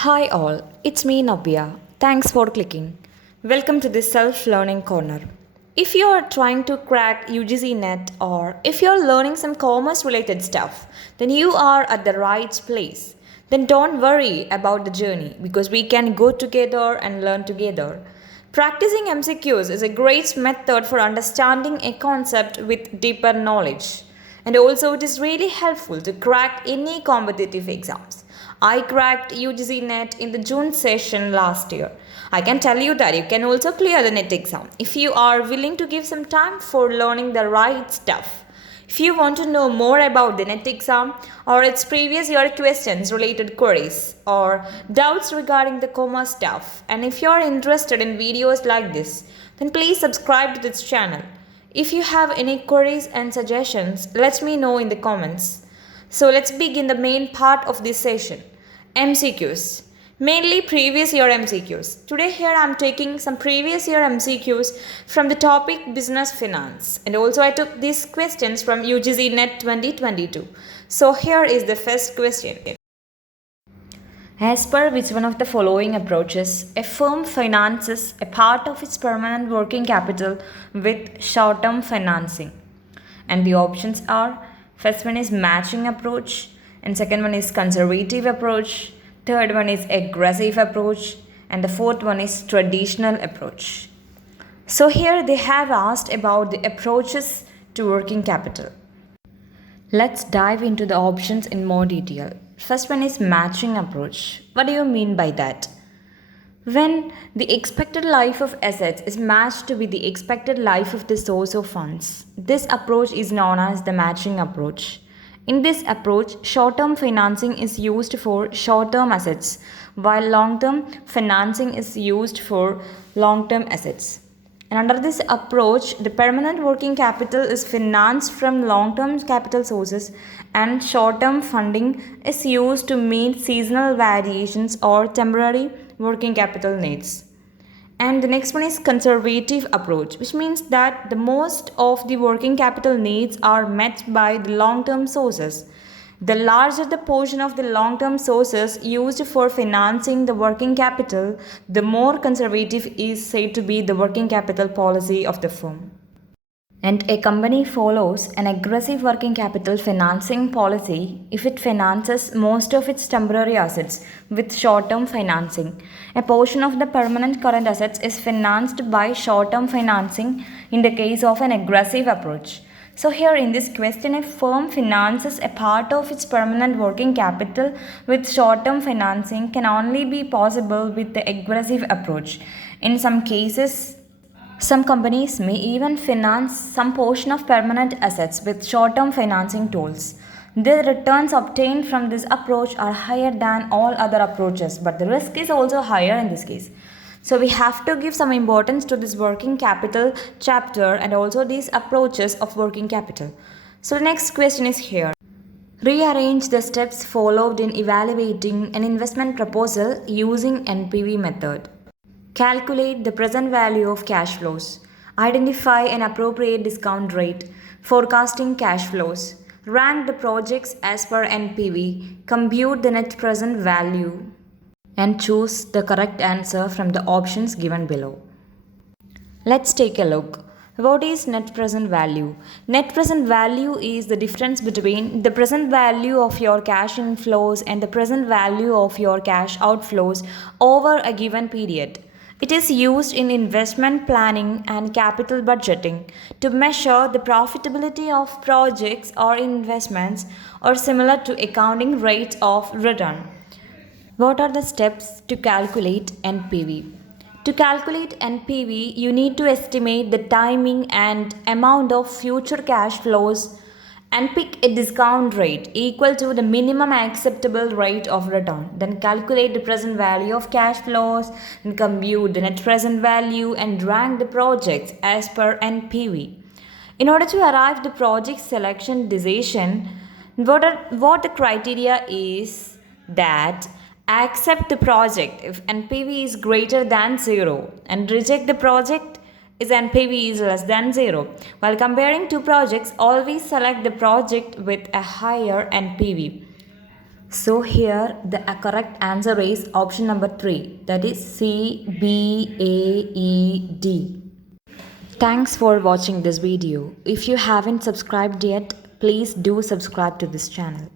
Hi all, it's me Navya. Thanks for clicking. Welcome to this self-learning corner. If you are trying to crack UGC NET or if you're learning some commerce related stuff, then you are at the right place. Then don't worry about the journey because we can go together and learn together. Practicing MCQs is a great method for understanding a concept with deeper knowledge. And also, it is really helpful to crack any competitive exams. I cracked UGC NET in the June session last year. I can tell you that you can also clear the NET exam if you are willing to give some time for learning the right stuff. If you want to know more about the NET exam or its previous year questions related queries or doubts regarding the commerce stuff, and if you are interested in videos like this, then please subscribe to this channel. If you have any queries and suggestions, let me know in the comments. So let's begin the main part of this session, MCQs. Mainly previous year MCQs. Today here I am taking some previous year MCQs from the topic business finance. And also I took these questions from UGC NET 2022. So here is the first question. As per which one of the following approaches, a firm finances a part of its permanent working capital with short-term financing? And the options are, first one is matching approach, and second one is conservative approach, third one is aggressive approach, and the fourth one is traditional approach. So here they have asked about the approaches to working capital. Let's dive into the options in more detail. First one is matching approach. What do you mean by that? When the expected life of assets is matched with the expected life of the source of funds, this approach is known as the matching approach. In this approach, short-term financing is used for short-term assets, while long-term financing is used for long-term assets. And under this approach, the permanent working capital is financed from long-term capital sources and short-term funding is used to meet seasonal variations or temporary working capital needs. And the next one is conservative approach, which means that the most of the working capital needs are met by the long-term sources. The larger the portion of the long-term sources used for financing the working capital, the more conservative is said to be the working capital policy of the firm. And a company follows an aggressive working capital financing policy if it finances most of its temporary assets with short-term financing. A portion of the permanent current assets is financed by short-term financing in the case of an aggressive approach. So here in this question, a firm finances a part of its permanent working capital with short-term financing can only be possible with the aggressive approach. In some cases, some companies may even finance some portion of permanent assets with short-term financing tools. The returns obtained from this approach are higher than all other approaches, but the risk is also higher in this case. So we have to give some importance to this working capital chapter and also these approaches of working capital. So the next question is here. Rearrange the steps followed in evaluating an investment proposal using NPV method. Calculate the present value of cash flows. Identify an appropriate discount rate. Forecasting cash flows. Rank the projects as per NPV. Compute the net present value. And choose the correct answer from the options given below. Let's take a look. What is net present value? Net present value is the difference between the present value of your cash inflows and the present value of your cash outflows over a given period. It is used in investment planning and capital budgeting to measure the profitability of projects or investments or similar to accounting rate of return. What are the steps to calculate NPV? To calculate NPV, you need to estimate the timing and amount of future cash flows and pick a discount rate equal to the minimum acceptable rate of return. Then calculate the present value of cash flows and compute the net present value and rank the projects as per NPV. In order to arrive the project selection decision, what the criteria is that accept the project if NPV is greater than 0 and reject the project is NPV is less than 0. While comparing two projects, always select the project with a higher NPV. So here the correct answer is option number 3, that is CBAED. Thanks for watching this video. If you haven't subscribed yet, please do subscribe to this channel.